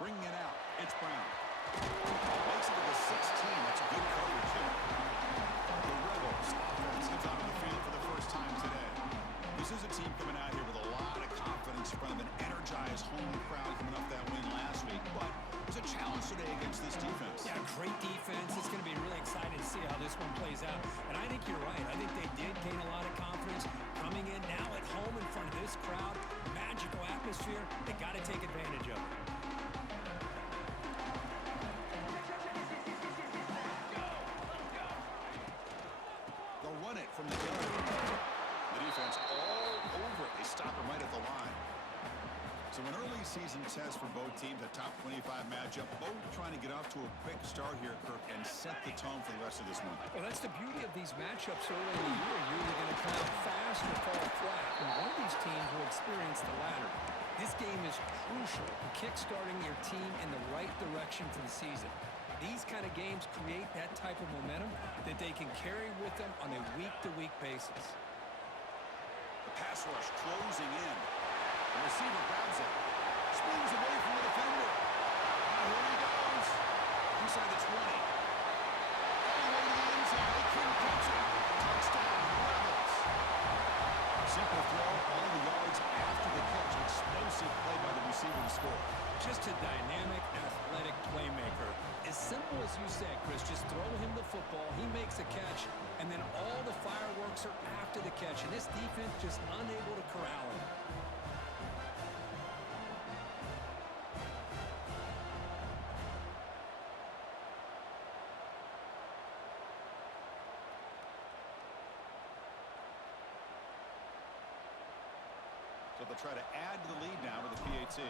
Bringing it out, it's Brown. Makes it to the 16. That's good coverage there. The Rebels offense gets onto the field for the first time today. This is a team coming out here with a lot of confidence in front of an energized home crowd coming off that win last week. But it's a challenge today against this defense. Yeah, great defense. It's going to be really exciting to see how this one plays out. And I think you're right. I think they did gain a lot of confidence coming in now at home in front of this crowd. Magical atmosphere. They got to take advantage of it. They'll run it from the gun. The defense all over it. They stop him right at the line. So an early season test for both teams, a top 25 matchup. Both trying to get off to a quick start here, Kirk, and set the tone for the rest of this one. Well, that's the beauty of these matchups early in the year. You're either going to come out fast or fall flat. And one of these teams will experience the latter. This game is crucial for kick-starting your team in the right direction for the season. These kind of games create that type of momentum that they can carry with them on a week-to-week basis. The pass rush closing in. The receiver grabs it. Spins away from the defender. And here he goes. Inside the 20. All the way to the end zone. They couldn't catch him. Touchdown, Rebels. Simple throw. All the yards after the catch. Explosive play by the receiver to score. Just a dynamic, athletic playmaker. As simple as you said, Chris, just throw him the football, he makes a catch, and then all the fireworks are after the catch. And this defense just unable to corral him. So they'll try to add to the lead now with the PAT.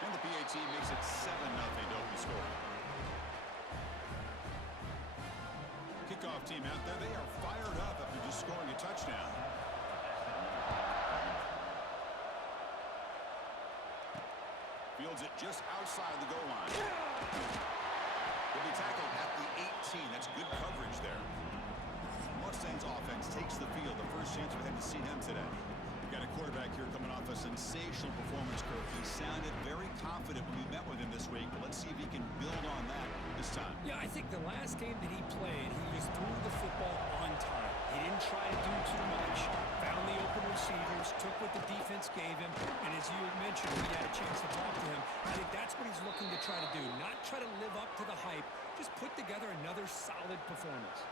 And the PAT makes it 7-0 to open score. Kickoff team out there. They are fired up after just scoring a touchdown. Fields it just outside the goal line. He'll be tackled at the 18. That's good coverage there. Mustangs offense takes the field. The first chance we had to see them today. We've got a quarterback here coming off a sensational performance, Kirk. He sounded very confident when we met with him this week, but let's see if he can build on that this time. Yeah, I think the last game that he played, he just threw the football on time. He didn't try to do too much. Found the open receivers, took what the defense gave him, and as you had mentioned, we had a chance to talk to him. I think that's what he's looking to try to do. Not try to live up to the hype, just put together another solid performance.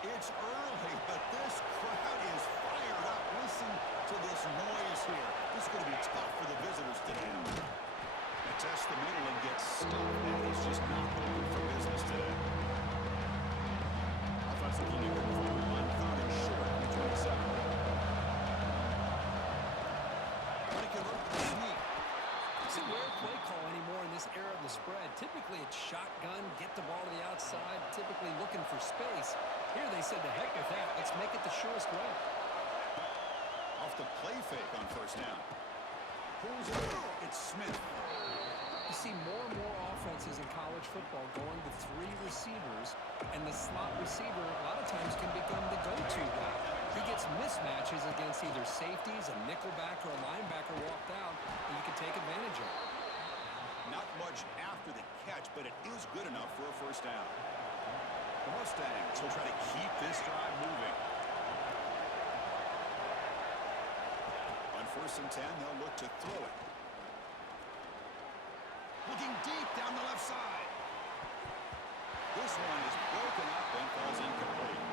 It's early, but this crowd is fired up. Listen to this noise here. This is going to be tough for the visitors today. They test the middle and get stuck. That is just not open for business today. Offensive looking good for 1 third and short of 27. But he can look at the sneak. It's a rare play call anymore in this era of the spread. Typically, it's shotgun, get the ball to the outside, typically looking for space. Here they said, the heck with that. Let's make it the surest way. Off the play fake on first down. Pulls it out. It's Smith. You see more and more offenses in college football going to 3 receivers, and the slot receiver a lot of times can become the go-to guy. He gets mismatches against either safeties, a nickelback, or a linebacker walked out, and you can take advantage of it. Not much after the catch, but it is good enough for a first down. The Mustangs will try to keep this drive moving. On 1st and 10, they'll look to throw it. Looking deep down the left side. This one is broken up and falls incomplete.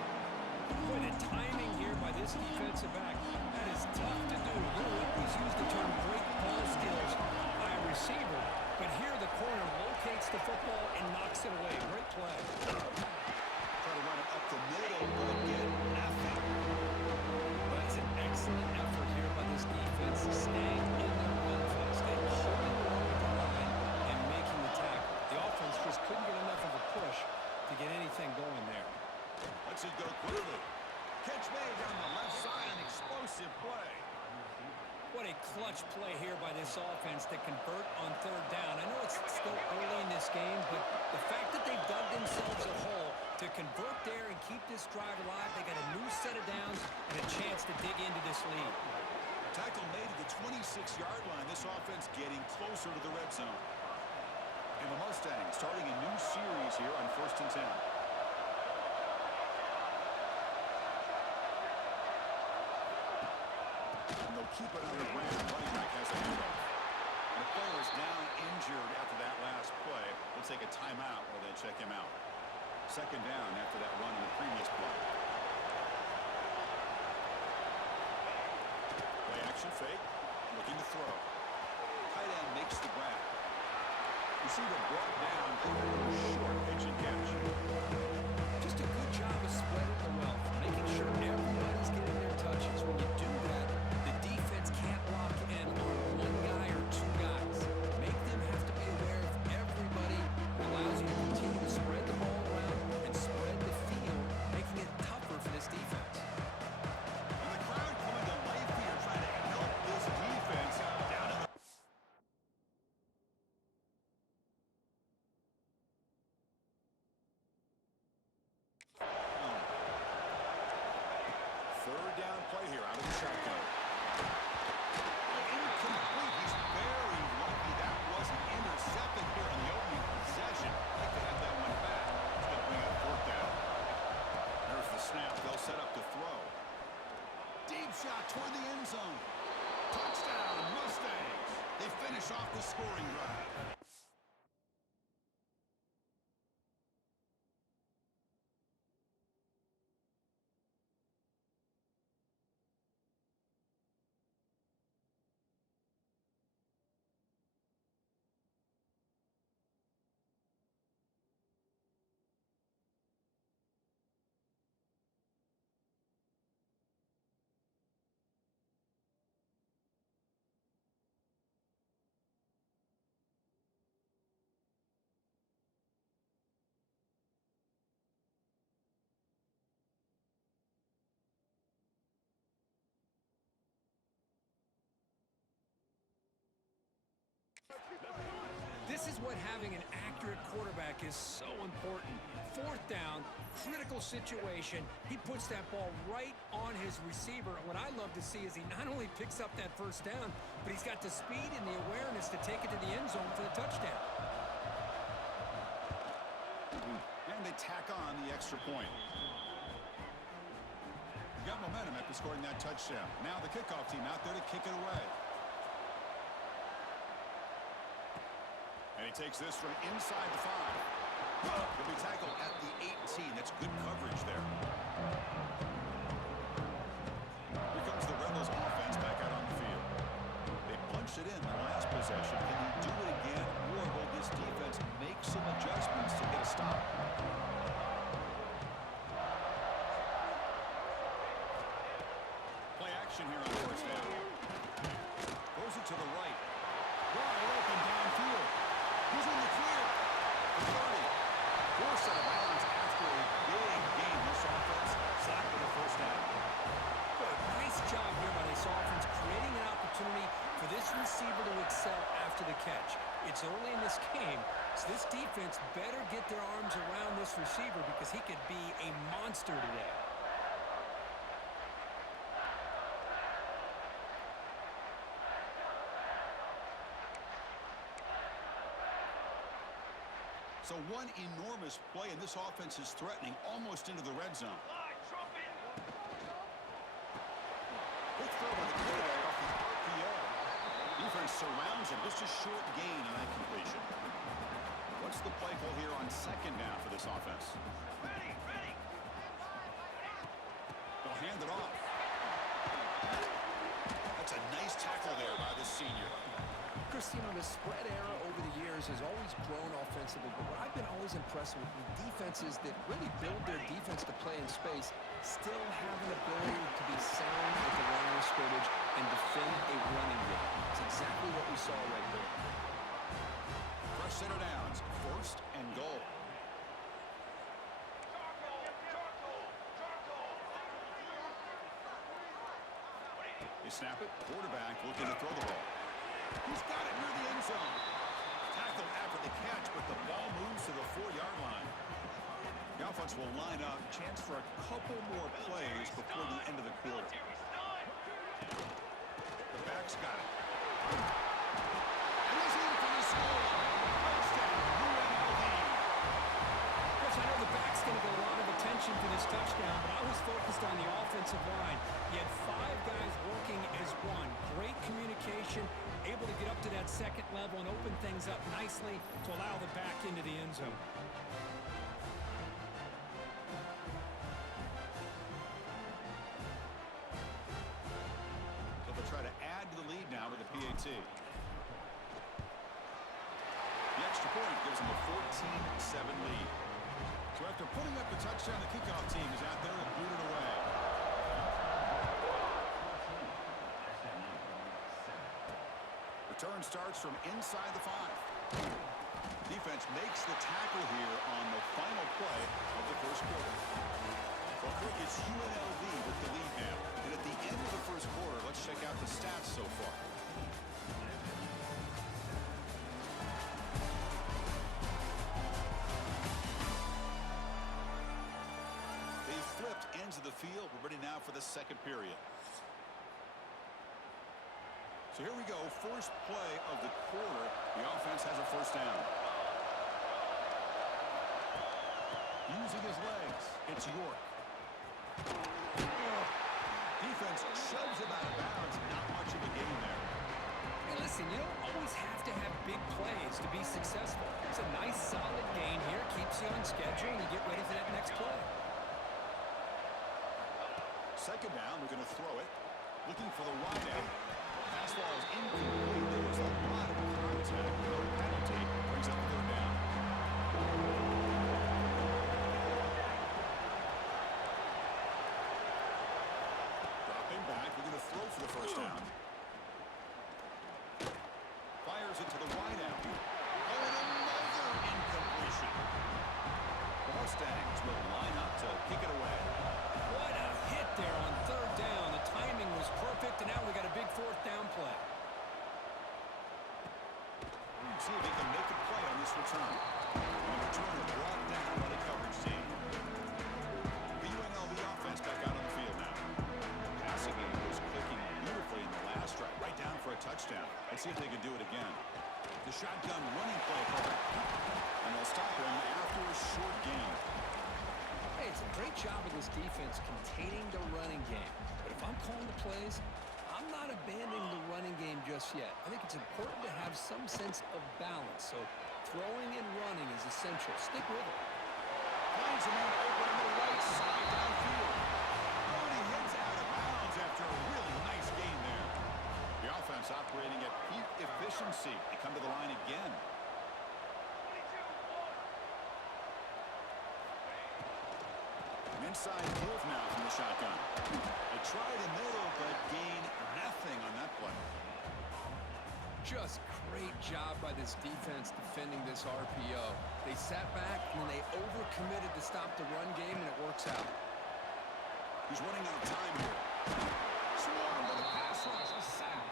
Boy, the timing here by this defensive back, that is tough to do. You'll always use the term great ball skills by a receiver, but here the corner locates the football and knocks it away. Great play. Try to run it up the middle, but get nothing. Well, that's an excellent effort here by this defense, staying in their run fast, staying holding their own at the line and making the tackle. The offense just couldn't get enough of a push to get anything going there. Lets it go quickly. Catch made down the left side, an explosive play. What a clutch play here by this offense to convert on 3rd down. I know it's still early in this game, but the fact that they've dug themselves a hole to convert there and keep this drive alive, they got a new set of downs and a chance to dig into this lead. Tackle made at the 26. 6-yard line. This offense getting closer to the red zone. And the Mustangs starting a new series here on 1st and 10. And they'll keep it on the ground. Running back has a handoff. And the player is down injured after that last play. They'll take a timeout while they check him out. 2nd down after that run in the previous play. Play action fake. Looking to throw. Tight end makes the grab. Receiver brought down. Short pitch and catch. Just a good job of spreading the wealth, making sure everybody's getting their touches. When you do that, the defense can't lock in on one guy or two guys. Make them have to be aware of everybody. It allows you to continue to spread the ball around and spread the field, making it tougher for this defense. And the crowd coming to life here, trying to help this defense down in the... Third down play here out of the shotgun. Incomplete. He's very lucky that wasn't intercepted here on the opening possession. Like to have that one back. It's going to bring up 4th down. There's the snap. They'll set up to throw. Deep shot toward the end zone. Touchdown, Mustangs. They finish off the scoring drive. This is what having an accurate quarterback is so important. 4th down, critical situation. He puts that ball right on his receiver. What I love to see is he not only picks up that 1st down, but he's got the speed and the awareness to take it to the end zone for the touchdown. And they tack on the extra point. Got momentum after scoring that touchdown. Now the kickoff team out there to kick it away. And he takes this from inside the 5. He'll be tackled at the 18. That's good coverage there. Here comes the Rebels offense back out on the field. They punched it in the last possession. Can he do it again, or will this defense make some adjustments to get a stop? Play action here on 1st down. Throws it to the right. Wide open downfield. He's in the clear. The 30. Forced out of bounds after a big game. This offense sacked for the 1st down. Good. Nice job here by this offense, creating an opportunity for this receiver to excel after the catch. It's early in this game, so this defense better get their arms around this receiver because he could be a monster today. So one enormous play, and this offense is threatening almost into the red zone. Quick throw by the quarterback off the RPO. Defense surrounds him. Just a short gain on that completion. What's the play call here on 2nd down for this offense? Ready. They'll hand it off. That's a nice tackle there by the senior. Chris, you know, the spread era over the years has always grown offensively, but what I've been always impressed with defenses that really build their defense to play in space still have an ability to be sound at the line of scrimmage and defend a running game. It's exactly what we saw right there. Fresh set of downs, 1st and goal. They snap it, quarterback looking to throw the ball. He's got it near the end zone. Tackled after the catch, but the ball moves to the 4-yard line. The offense will line up. Chance for a couple more plays before the end of the quarter. The back's got it. touchdown, but I was focused on the offensive line. You had 5 guys working as one. Great communication, able to get up to that second level and open things up nicely to allow the back into the end zone. So they'll try to add to the lead now with the PAT. The extra point gives them a 14-7 lead. So after putting up the touchdown, the kickoff team is out there and booted away. Return starts from inside the 5. Defense makes the tackle here on the final play of the first quarter. Well, Kirk, it's UNLV with the lead now. And at the end of the first quarter, let's check out the stats so far. They flipped ends of the field. We're ready now for the second period. So here we go, first play of the quarter. The offense has a first down. Using his legs, it's York. Defense shoves him out of bounds. Not much of a gain there. Hey, listen, you don't always have to have big plays to be successful. It's a nice, solid gain here. Keeps you on schedule, and you get ready for that next play. Second down, we're going to throw it. Looking for the wide out. Pass ball is incomplete. There was a lot of contact. No penalty. Brings up the third down. Dropping back. We're going to throw for the first down. Fires it to the wide out. Oh, and another incompletion. The Mustangs will line up to kick it away. What a hit there on third down. The timing was perfect, and now we got a big fourth down play. See if he can make a play on this return. And the returner brought down by the coverage team. The UNLV offense back out on the field now. Passing game was clicking beautifully in the last drive, right down for a touchdown. Let's see if they can do it again. The shotgun running play call. And they'll stop him after a short gain. Hey, it's a great job of this defense containing the running game. But if I'm calling the plays, I'm not abandoning the running game just yet. I think it's important to have some sense of balance. So throwing and running is essential. Stick with it. Finds a man open on the right side downfield. Oh, and he heads out of bounds after a really nice gain there. The offense operating at peak efficiency. They come to the line again. Inside give now from the shotgun. They tried in middle, but gained nothing on that play. Just great job by this defense defending this RPO. They sat back, and then they overcommitted to stop the run game, and it works out. He's running out of time here. Swarmed by the pass rush. A sack.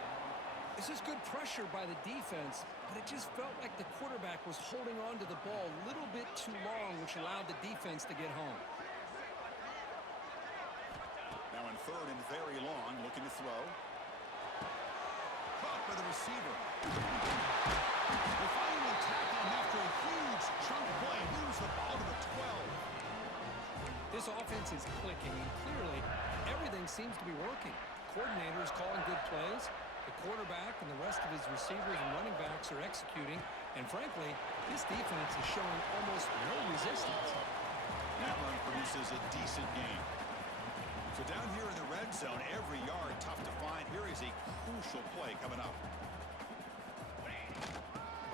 This is good pressure by the defense, but it just felt like the quarterback was holding on to the ball a little bit too long, which allowed the defense to get home. Now in third and very long, looking to throw. Caught by the receiver. They finally tackle him after a huge chunk play. Moves the ball to the 12. This offense is clicking, and clearly everything seems to be working. Coordinator is calling good plays. The quarterback and the rest of his receivers and running backs are executing. And frankly, this defense is showing almost no resistance. That run produces a decent gain. So down here in the red zone, every yard tough to find. Here is a crucial play coming up.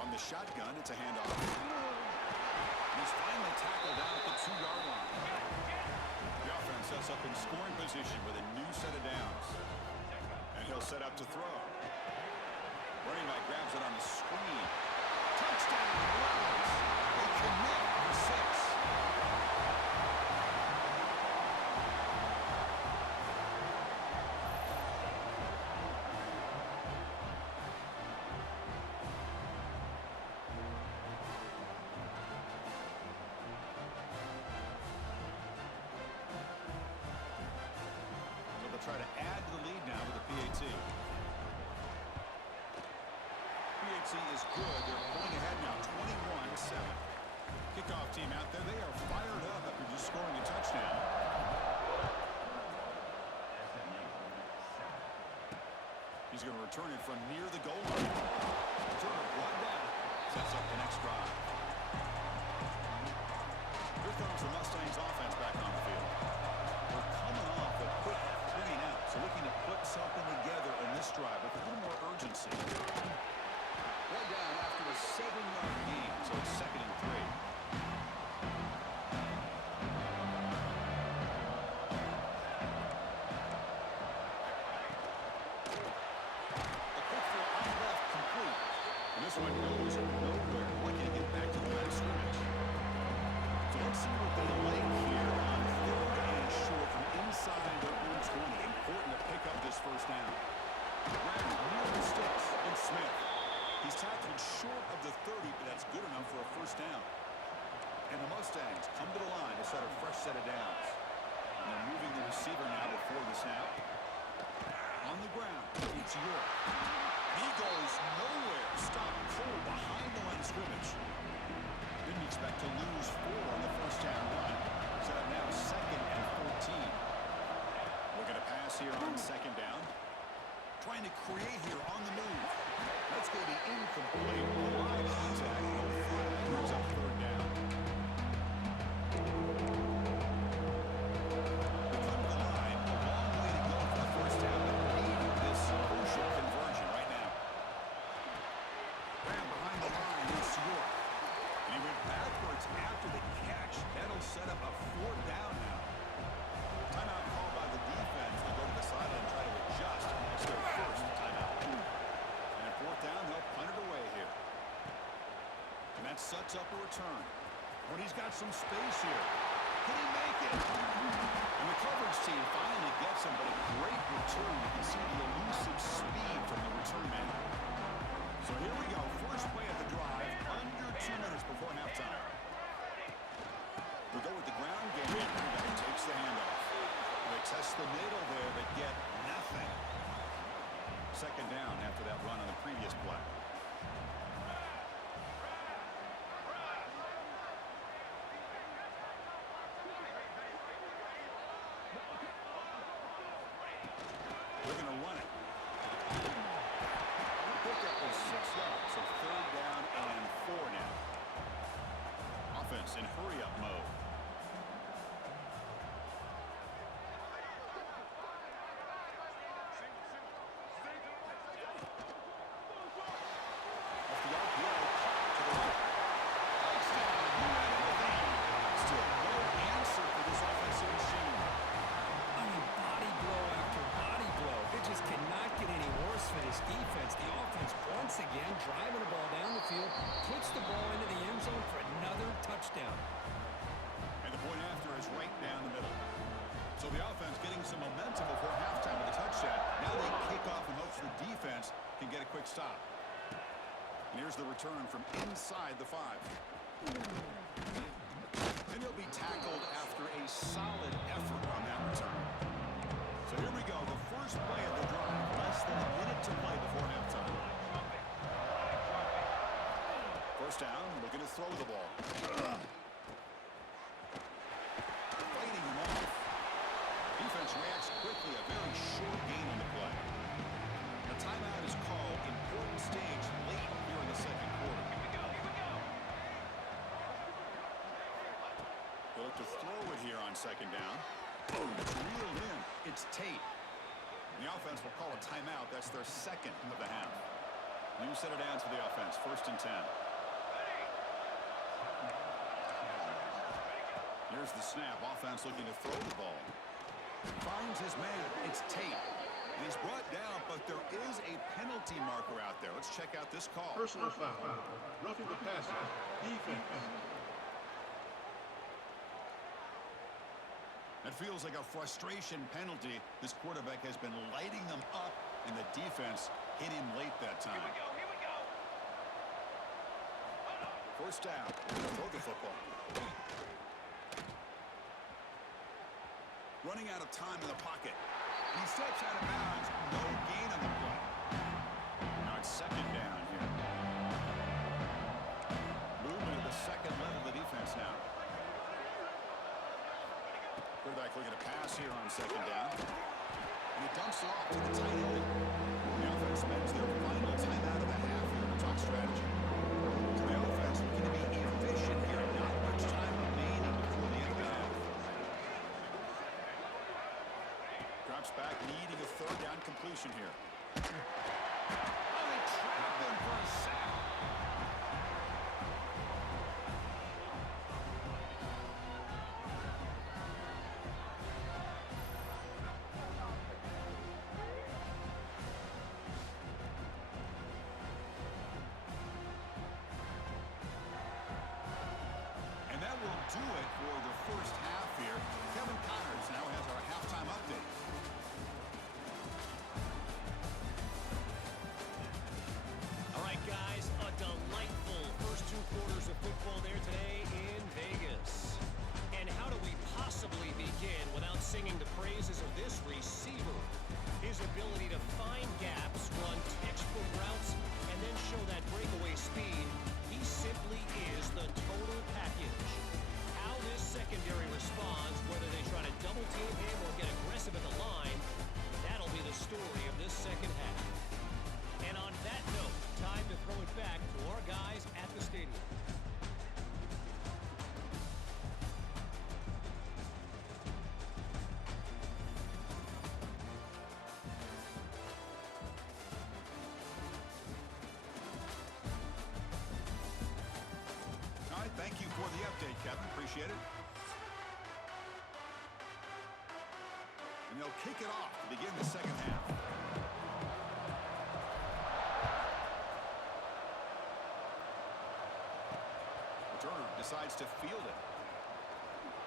From the shotgun, it's a handoff. He's finally tackled out at the 2-yard line. The offense sets up in scoring position with a new set of downs. And he'll set up to throw. Running back grabs it on the screen. Touchdown, Ravens. They connect for 6. Try to add to the lead now with the PAT. PAT is good. They're pulling ahead now, 21-7. Kickoff team out there, they are fired up after just scoring a touchdown. He's going to return it from near the goal line. Return it brought down. Sets up the next drive. Here comes the Mustangs offense back on the field. We're coming off a quick 3-and-out, so looking to put something together in this drive with a little more urgency. Brought down after a 7-yard gain, so it's 2nd and 3. This one goes nowhere. Lucky to get back to the line of scrimmage. So let's see what they like here on 3rd and short from inside their own 20. Important to pick up this first down. Grab near the sticks and Smith. He's tackled short of the 30, but that's good enough for a first down. And the Mustangs come to the line to set a fresh set of downs. And they're moving the receiver now before the snap. On the ground, it's York. He goes nowhere. Stop cold behind the line of scrimmage. Didn't expect to lose 4 on the first down run. Set up now 2nd and 14. Looking to pass here on 2nd down. Trying to create here on the move. That's going to be incomplete. A lot of contact. No flag. Brings up 3rd down. Set up a 4th down now. Timeout called by the defense. They go to the sideline and try to adjust. It's their first timeout. And at 4th down, they'll punt it away here. And that sets up a return. But he's got some space here. Can he make it? And the coverage team finally gets him, but a great return. You can see the elusive speed from the return man. So here we go. First play of the drive, under 2 minutes before halftime. We go with the ground game. Everybody takes the handoff. They test the middle there, but get nothing. 2nd down after that run on the previous play. They're going to run it. The pickup was 6 yards, so 3rd down and 4 now. Offense in hurry-up mode. Defense, the offense once again driving the ball down the field, puts the ball into the end zone for another touchdown. And the point after is right down the middle. So the offense getting some momentum before halftime with a touchdown. Now they kick off in hopes the defense can get a quick stop. And here's the return from inside the 5. And he'll be tackled after a solid effort on that return. So here we go, the first play of the drive. Less than a minute to play before halftime. First down, looking to throw the ball. Fighting him off. Defense reacts quickly, a very short gain on the play. The timeout is called. Important stage late here in the 2nd quarter. Here we go. They'll look to throw it here on 2nd down. Boom, it's reeled in. It's Tate. And the offense will call a timeout. That's their 2nd of the half. New set of downs for the offense. 1st and 10. Here's the snap. Offense looking to throw the ball. Finds his man. It's Tate. And he's brought down, but there is a penalty marker out there. Let's check out this call. Personal foul. Roughing the passer. Defense. It feels like a frustration penalty. This quarterback has been lighting them up, and the defense hit him late that time. Here we go. First down. Throw the football. Running out of time in the pocket. And he steps out of bounds. No gain on the play. Now it's 2nd down here. Movement at the 2nd level of the defense. pass here on second down. And it dumps off to the tight end. The offense spends their final timeout of the half here to talk strategy. So the offense looking to be efficient here. Not much time remaining before the end of the half. Drops back, needing a third down completion here. Oh, they trap him for a sack. Do it for the first half here. Kevin Connors now has our halftime update. All right, guys, a delightful first 2 quarters of football there today in Vegas. And how do we possibly begin without singing the praises of this receiver? His ability to find gaps, run textbook routes, and then show that breakaway speed. He simply is the total package. How this secondary responds, whether they try to double team him or get aggressive at the line, that'll be the story of this second half. And on that note, time to throw it back to our guys at the stadium. All right, thank you for the update, Kevin. Appreciate it. And they'll kick it off to begin the second half. Returner decides to field it.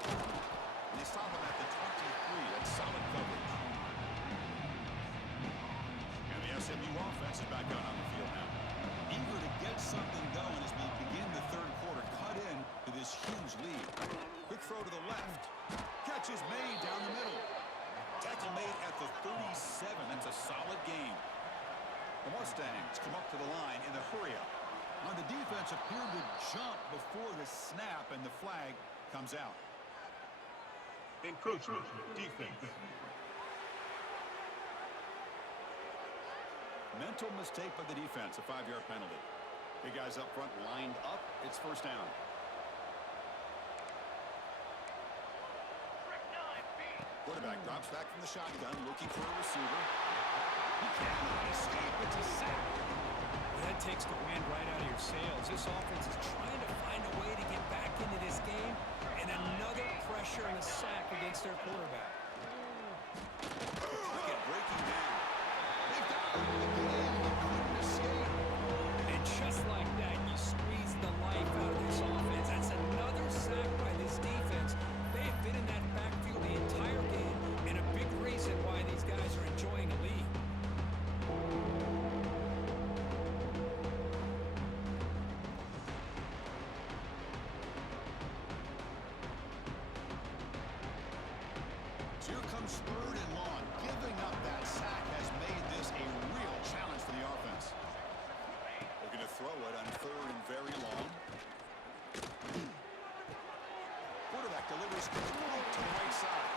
And they stop him at the 23. That's solid coverage. And the SMU offense is back out on the field now. Eager to get something going as we begin the third quarter. Cut in to this huge lead. Quick throw to the left. Catch is made down the middle. Tackle made at the 37. That's a solid game. The Mustangs come up to the line in the hurry-up. Now the defense appeared to jump before the snap, and the flag comes out. Encroachment. Defense. Mental mistake by the defense, a 5-yard penalty. Big guys up front lined up. It's first down. Quarterback drops back from the shotgun, looking for a receiver. He cannot escape. It's a sack. Well, that takes the wind right out of your sails. This offense is trying to find a way to get back into this game, and another pressure and a sack against their quarterback. Pocket breaking down. They've got him again. He couldn't escape. And just like that, you squeeze the life out of this offense. That's another sack by this defense. They have been in that backfield the entire game, and a big reason why these guys are enjoying a lead. So here comes third and long. Giving up that sack has made this a real challenge for the offense. Looking to throw it on third and very long. Quarterback delivers complete to the right side.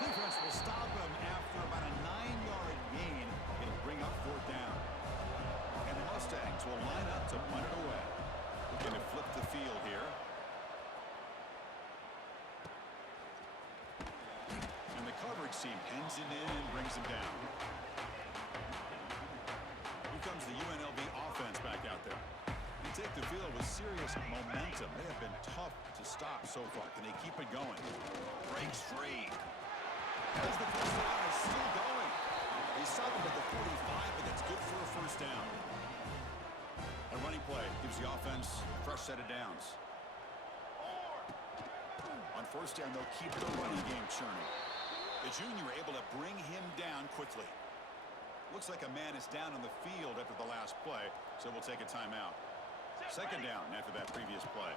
Defense will stop him after about a 9-yard gain. It'll bring up fourth down. And the Mustangs will line up to punt it away. Looking to flip the field here. And the coverage team pins it in and brings him down. Here comes the UNLV offense back out there. They take the field with serious momentum. They have been tough to stop so far. Can they keep it going? Breaks free. As the first down is still going. They stop him at the 45, but that's good for a first down. A running play gives the offense a fresh set of downs. On first down, they'll keep the running game churning. The junior able to bring him down quickly. Looks like a man is down on the field after the last play, so we'll take a timeout. Second down after that previous play.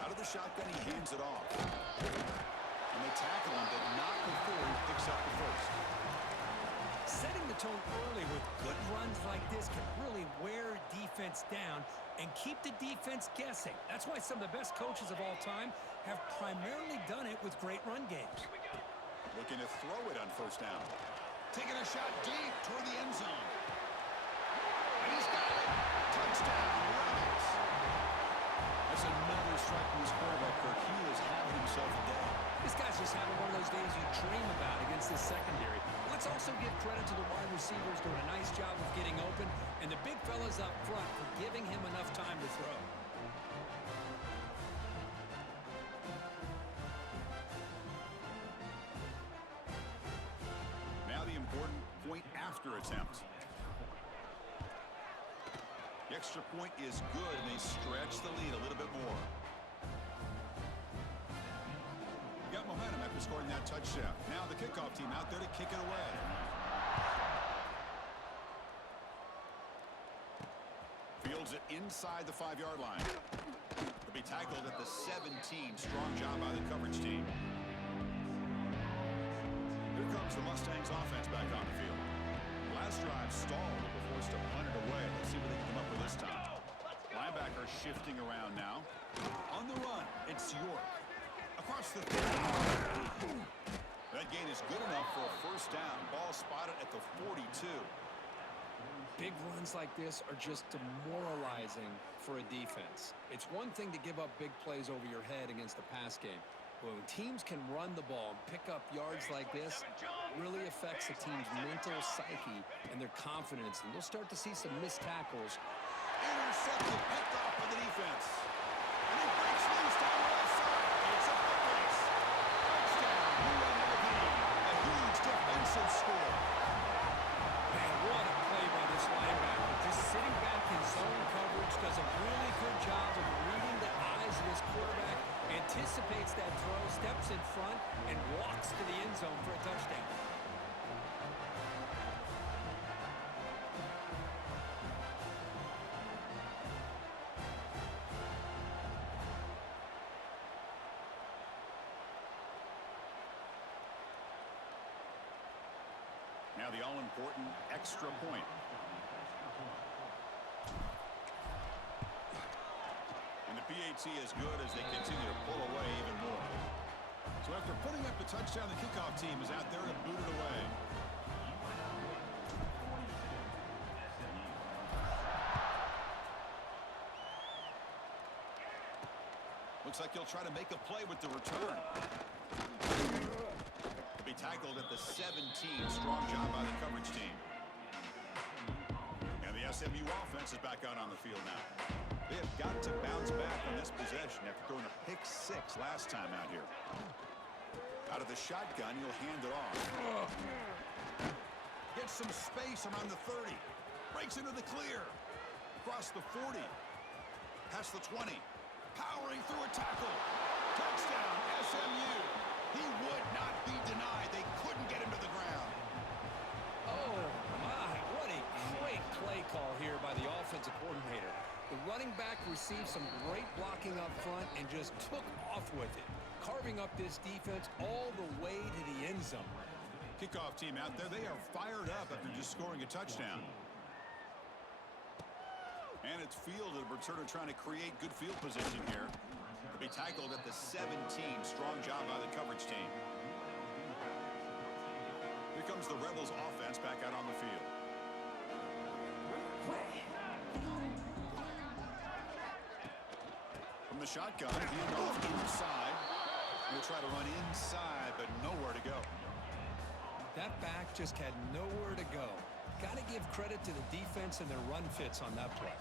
Out of the shotgun, he hands it off. And they tackle him, but not before he picks up the first. Setting the tone early with good runs like this can really wear defense down and keep the defense guessing. That's why some of the best coaches of all time have primarily done it with great run games. Looking to throw it on first down. Taking a shot deep toward the end zone. And he's got it. Touchdown, Ravens. That's another strike from his quarterback, Kirk. He is having himself a day. This guy's just having one of those days you dream about against the secondary. Let's also give credit to the wide receivers doing a nice job of getting open, and the big fellas up front for giving him enough time to throw. Now the important point after attempt. The extra point is good, and they stretch the lead a little bit more. Got momentum after scoring that touchdown. Now the kickoff team out there to kick it away. Fields it inside the 5-yard line. He'll be tackled at the 17. Strong job by the coverage team. Here comes the Mustangs offense back on the field. Last drive stalled but were forced to punt it away. Let's see what they can come up with this time. Linebacker shifting around now. On the run, it's York. Across the 30. That gain is good enough for a first down. Ball spotted at the 42. Big runs like this are just demoralizing for a defense. It's one thing to give up big plays over your head against the pass game. But when teams can run the ball and pick up yards like this, it really affects the team's mental psyche and their confidence. And you'll start to see some missed tackles. Intercepted, picked off by the defense. And he breaks loose down the left side. It's a foot race. Touchdown, Unlv. A huge defensive score. Man, what a play by this linebacker. Just sitting back in zone coverage, does a really good job of reading the eyes of his quarterback, anticipates that throw, steps in front, and walks to the end zone for a touchdown. Now the all-important extra point. And the PAT is good as they continue to pull away even more. So after putting up the touchdown, the kickoff team is out there to boot it away. Looks like he'll try to make a play with the return. Be tackled at the 17. Strong job by the coverage team. And the SMU offense is back out on the field now. They have got to bounce back on this possession after throwing a pick 6 last time out here. Out of the shotgun, he'll hand it off. Gets some space around the 30. Breaks into the clear. Across the 40. Past the 20. Powering through a tackle. Touchdown, SMU. He would not be denied. They couldn't get him to the ground. Oh, my. What a great play call here by the offensive coordinator. The running back received some great blocking up front and just took off with it, carving up this defense all the way to the end zone. Kickoff team out there. They are fired up after just scoring a touchdown. And it's fielded. Returner trying to create good field position here. Be tackled at the 17. Strong job by the coverage team. Here comes the Rebels offense back out on the field. From the shotgun, hand off inside. He'll try to run inside, but nowhere to go. That back just had nowhere to go. Got to give credit to the defense and their run fits on that play.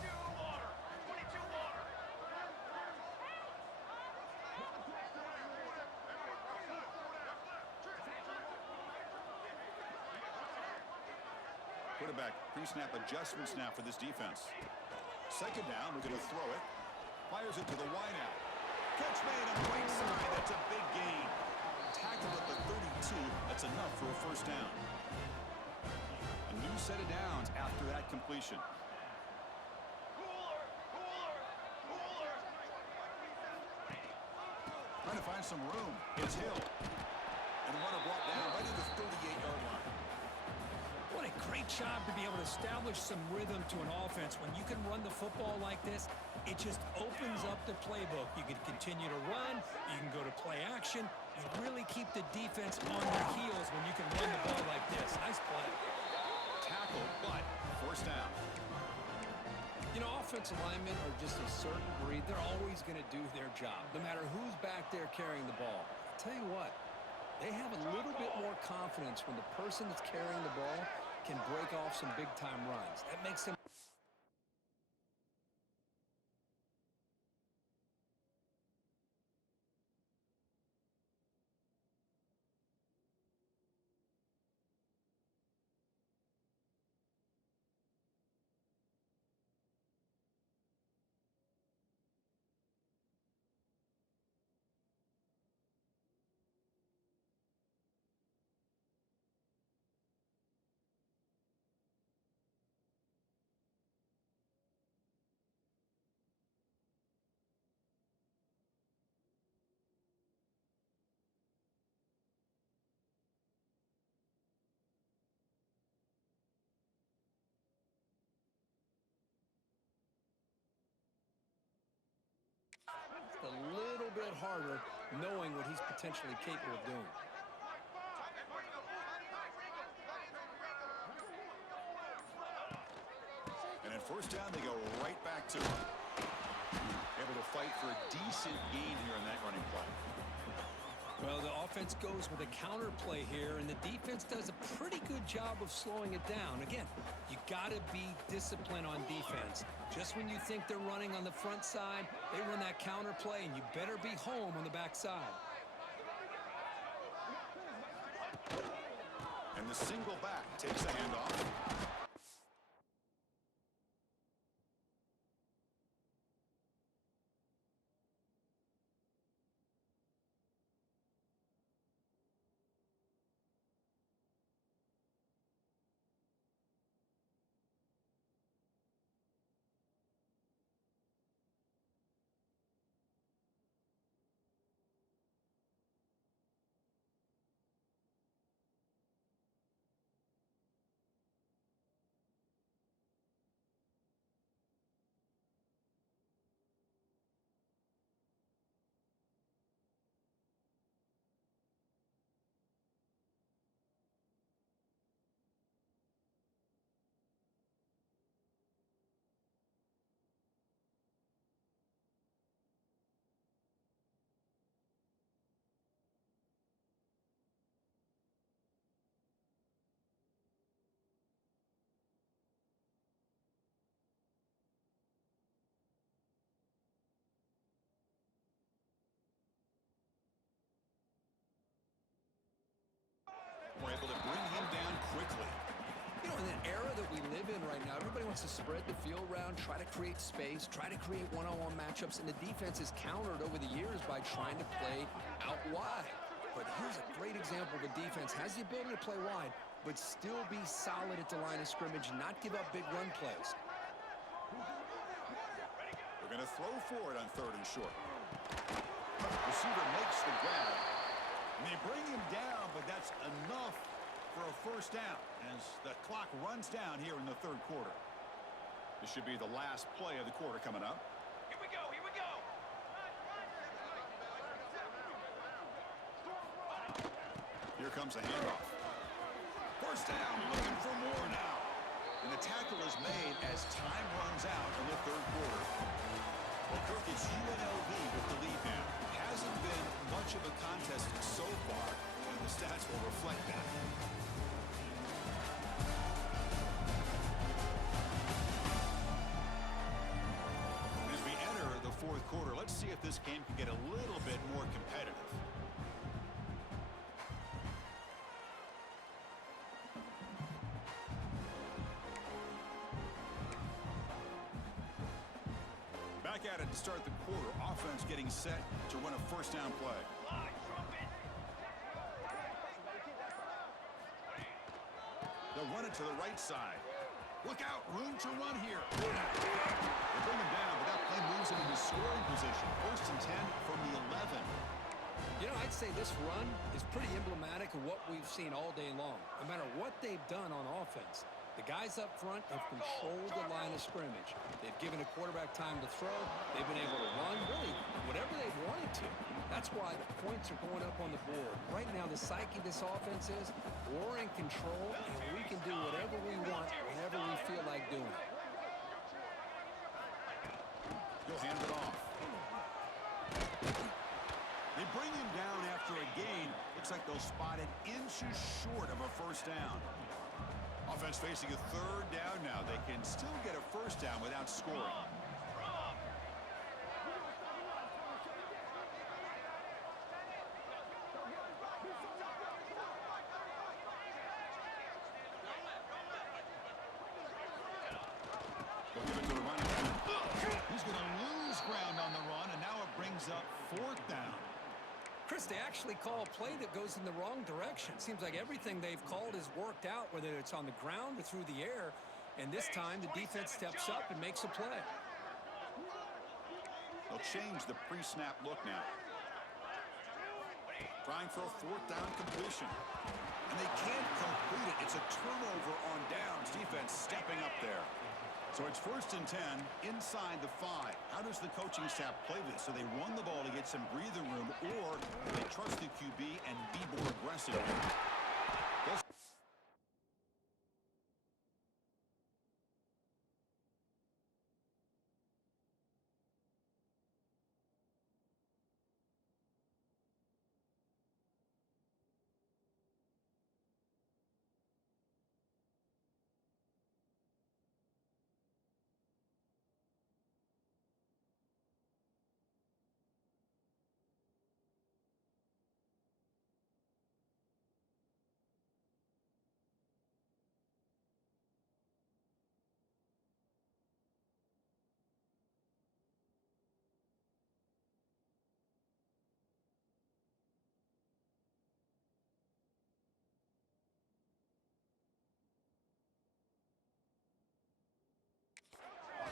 Quarterback pre-snap adjustments now for this defense. Second down, we're going to throw it. Fires it to the wideout. Catch made on the right side. That's a big gain. Tackled at the 32. That's enough for a first down. A new set of downs after that completion. Trying to find some room. It's Hill. And the runner brought down right at the 38-yard line. What a great job to be able to establish some rhythm to an offense. When you can run the football like this, it just opens up the playbook. You can continue to run, you can go to play action, You really keep the defense on their heels when you can run the ball like this. Nice play. Tackle, but first down. You know, offensive linemen are just a certain breed. They're always going to do their job, no matter who's back there carrying the ball. I'll tell you what, they have a little bit more confidence when the person that's carrying the ball can break off some big-time runs. That makes them... a little bit harder knowing what he's potentially capable of doing. And at first down, they go right back to him. Able to fight for a decent gain here in that running play. Well, the offense goes with a counter play here, and the defense does a pretty good job of slowing it down. Again, you got to be disciplined on defense. Just when you think they're running on the front side, they run that counter play, and you better be home on the back side. And the single back takes the handoff. We're able to bring him down quickly. You know, in the era that we live in right now, everybody wants to spread the field around, try to create space, try to create one-on-one matchups, and the defense is countered over the years by trying to play out wide. But here's a great example. The defense has the ability to play wide, but still be solid at the line of scrimmage and not give up big run plays. They're going to throw for it on 3rd and short. Receiver makes the grab. And they bring him down, but that's enough for a first down as the clock runs down here in the 3rd quarter. This should be the last play of the quarter coming up. Here we go, here we go. Here comes a handoff. First down, looking for more now. And the tackle is made as time runs out in the 3rd quarter. Well, Kirk, it's UNLV with the lead now. Hasn't been much of a contest so far, and the stats will reflect that. As we enter the 4th quarter, let's see if this game can get a little bit more competitive. Back at it to start the quarter. Offense getting set to run a first down play. They'll run it to the right side. Look out, room to run here. They bring him down, but that play moves him into scoring position. 1st and 10 from the 11. You know, I'd say this run is pretty emblematic of what we've seen all day long. No matter what they've done on offense, The guys up front have controlled the line of scrimmage. They've given a quarterback time to throw. They've been able to run, really, whatever they've wanted to. That's why the points are going up on the board. Right now, the psyche of this offense is we're in control, and we can do whatever we want, whenever we feel like doing it. He'll hand it off. They bring him down after a gain. Looks like they'll spot it inches short of a first down. Offense facing a third down now. They can still get a first down without scoring. They'll give it to the running back. He's going to lose ground on the run, and now it brings up fourth down. Chris, they actually call a play that goes in the wrong direction. Seems like everything they've called has worked out, whether it's on the ground or through the air. And this time, the defense steps up and makes a play. They'll change the pre-snap look now. Trying for a fourth down completion. And they can't complete it. It's a turnover on downs. Defense stepping up there. So it's 1st and 10 inside the 5. How does the coaching staff play this? So they run the ball to get some breathing room, or they trust the QB and be more aggressive?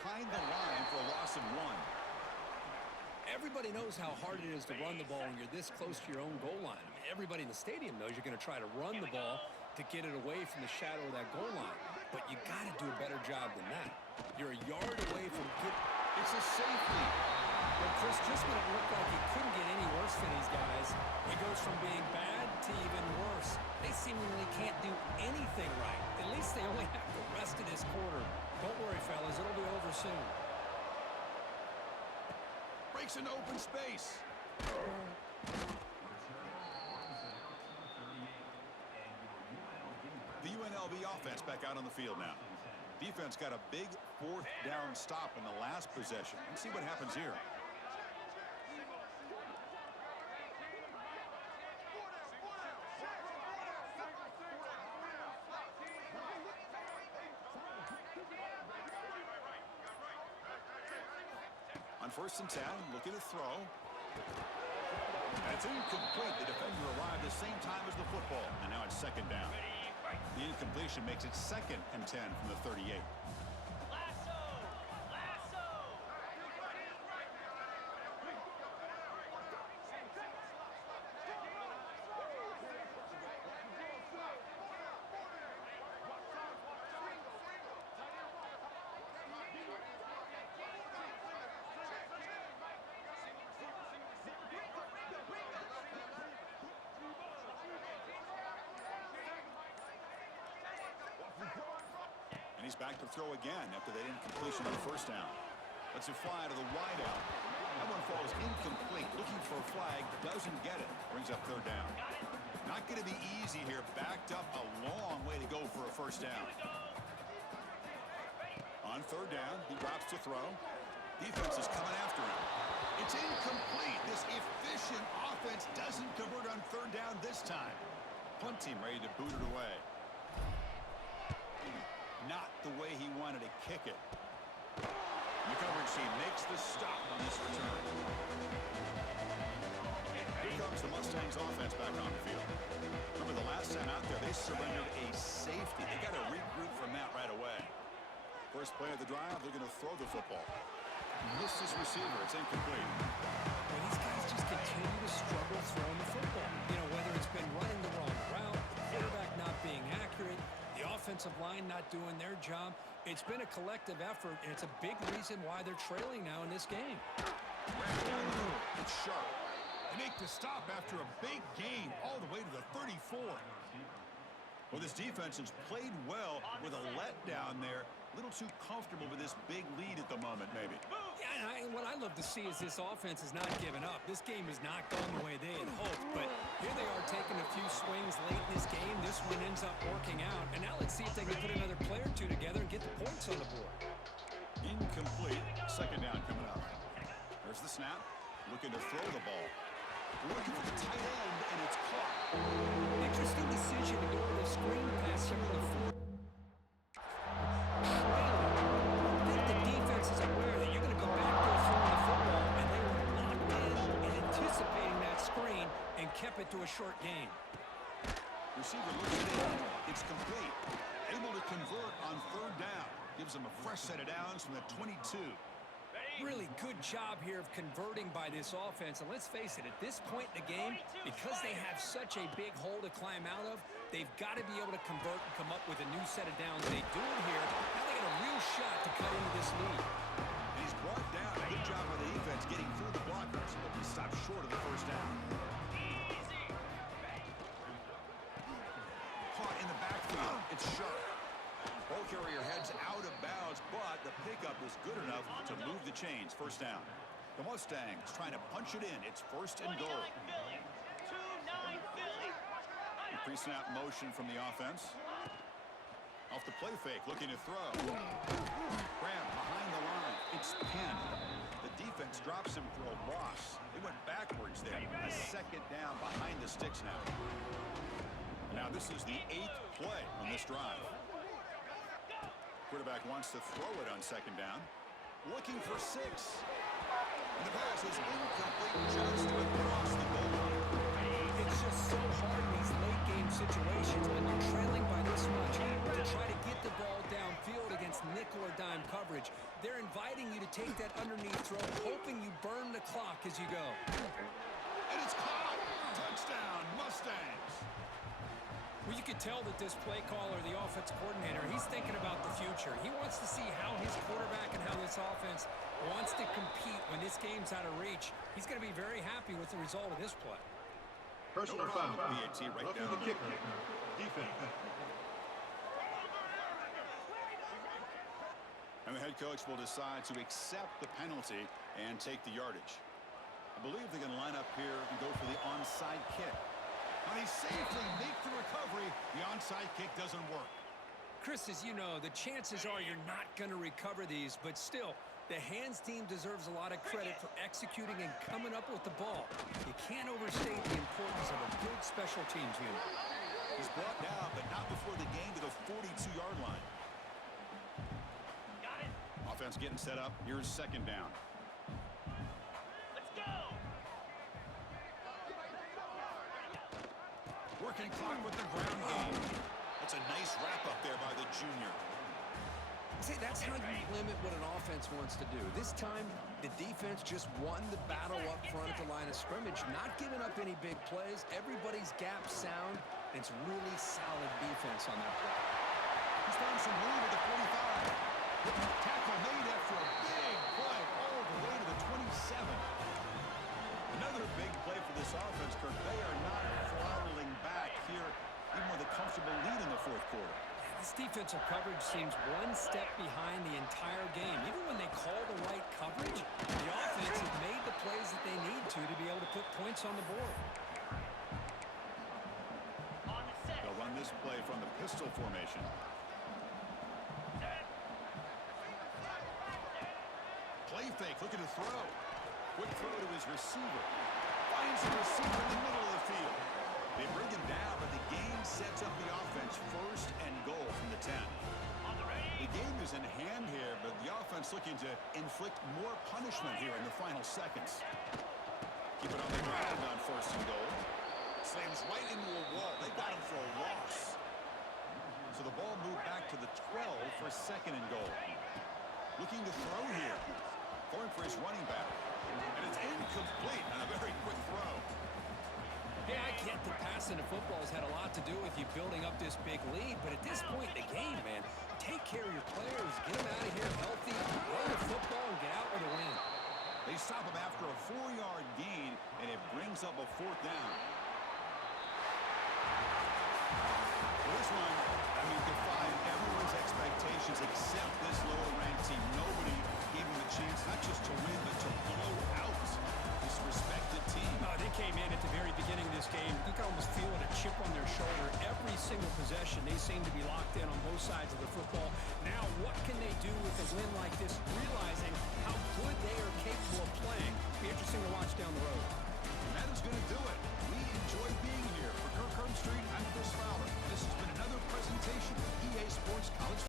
Behind the line for a loss of 1. Everybody knows how hard it is to run the ball when you're this close to your own goal line. I mean, everybody in the stadium knows you're going to try to run the ball to get it away from the shadow of that goal line. But you got to do a better job than that. You're a yard away from good. It's a safety. But Chris, just when it looked like it couldn't get any worse for these guys, it goes from being bad to even worse. They seemingly can't do anything right. At least they only have the rest of this quarter. Don't worry, fellas. It'll be over soon. Breaks into open space. The UNLV offense back out on the field now. Defense got a big 4th down stop in the last possession. Let's see what happens here. On 1st and 10, looking to throw. That's incomplete. The defender arrived the same time as the football, and now it's 2nd down. The incompletion makes it 2nd and 10 from the 38. And he's back to throw again after that incompletion on the 1st down. Lets it fly to the wideout. That one falls incomplete. Looking for a flag, doesn't get it. Brings up 3rd down. Not going to be easy here. Backed up a long way to go for a 1st down. On 3rd down, he drops to throw. Defense is coming after him. It's incomplete. This efficient offense doesn't convert on 3rd down this time. Punt team ready to boot it away. Not the way he wanted to kick it. The coverage team makes the stop on this return. Here comes the Mustangs offense back on the field. Remember the last time out there, they surrendered a safety. They got to regroup from that right away. First play of the drive, they're going to throw the football. Missed his receiver. It's incomplete. Well, these guys just continue to struggle throwing the football. You know, whether it's been running the wrong route, the quarterback not being accurate, the offensive line not doing their job. It's been a collective effort, and it's a big reason why they're trailing now in this game. Right down the middle. It's sharp. They make the stop after a big gain all the way to the 34. Well, this defense has played well with a letdown there. A little too comfortable with this big lead at the moment, maybe. Yeah, and what I love to see is this offense is not giving up. This game is not going the way they had hoped, but here they are taking a few swings late in this game. This one ends up working out, and now let's see if they can put another play or two together and get the points on the board. Incomplete. Second down coming up. There's the snap. Looking to throw the ball. Looking for the tight end, and it's caught. Interesting decision to go with a screen pass here in the fourth. I think the defense is aware that you're going to go back there throwing the football, and they were locked in and anticipating that screen and kept it to a short gain. Receiver looks it in. It's complete. Able to convert on third down. Gives them a fresh set of downs from the 22. Really good job here of converting by this offense. And let's face it, at this point in the game, because they have such a big hole to climb out of, they've got to be able to convert and come up with a new set of downs. They do it here. Now they got a real shot to cut into this lead. He's brought down. Good job by the defense getting through the blockers, but he stopped short of the first down. Caught in the backfield. It's sharp. Ball carrier heads out of bounds, but the pickup is good enough to move the chains. First down. The Mustangs trying to punch it in. It's first and goal. Pre-snap motion from the offense. Off the play fake, looking to throw. Graham behind the line. It's pinned. The defense drops him for a loss. They went backwards there. A second down behind the sticks now. Now this is the 8th play on this drive. Quarterback wants to throw it on second down. Looking for 6. And the pass is incomplete just across the goal line. It's just so hard in these late-game situations when you're trailing by this much to try to get the ball downfield against nickel or dime coverage. They're inviting you to take that underneath throw, hoping you burn the clock as you go. And it's caught. Touchdown, Mustangs. Well, you can tell that this play caller, the offensive coordinator, he's thinking about the future. He wants to see how his quarterback and how this offense wants to compete when this game's out of reach. He's going to be very happy with the result of this play. Personal foul. PAT right Roughing down the kicker. Defense. And the head coach will decide to accept the penalty and take the yardage. I believe they're going to line up here and go for the onside kick. And he safely makes the recovery. The onside kick doesn't work. Chris, as you know, the chances are you're not going to recover these, but still, the hands team deserves a lot of credit for executing and coming up with the ball. You can't overstate the importance of a good special teams unit. He's brought down, but not before the gain to the 42-yard line. Got it. Offense getting set up. Here's second down. Let's go. Working clock with the ground game. That's a nice wrap-up there by the junior. See, that's how you limit what an offense wants to do. This time, the defense just won the battle up front at the line of scrimmage, not giving up any big plays. Everybody's gap sound. It's really solid defense on that play. He's found some room at the 45. Tackle made after a big play all the way to the 27. Another big play for this offense, Kirk. They are not throttling back here, even with a comfortable lead in the fourth quarter. This defensive coverage seems one step behind the entire game. Even when they call the right coverage, the offense has made the plays that they need to be able to put points on the board. They'll run this play from the pistol formation. Play fake, looking to throw. Quick throw to his receiver. Finds the receiver in the middle of the field. They bring him down, but the game sets up the offense first and goal from the 10. The game is in hand here, but the offense looking to inflict more punishment here in the final seconds. Keep it on the ground on first and goal. Slams right into a wall. They got him for a loss. So the ball moved back to the 12 for second and goal. Looking to throw here. Throwing for his running back. And it's incomplete on a very quick throw. Yeah, I get the pass passing the football has had a lot to do with you building up this big lead, but at this point in the game, man, take care of your players, get them out of here healthy, run the football, and get out with a win. They stop him after a 4-yard gain, and it brings up a 4th down. This one, I mean, defied everyone's expectations except this lower-ranked team. Nobody gave him a chance not just to win, but to blow out this respected team. They came in at the very beginning of this game. You can almost feel it, a chip on their shoulder. Every single possession, they seem to be locked in on both sides of the football. Now, what can they do with a win like this, realizing how good they are capable of playing? Be interesting to watch down the road. That is going to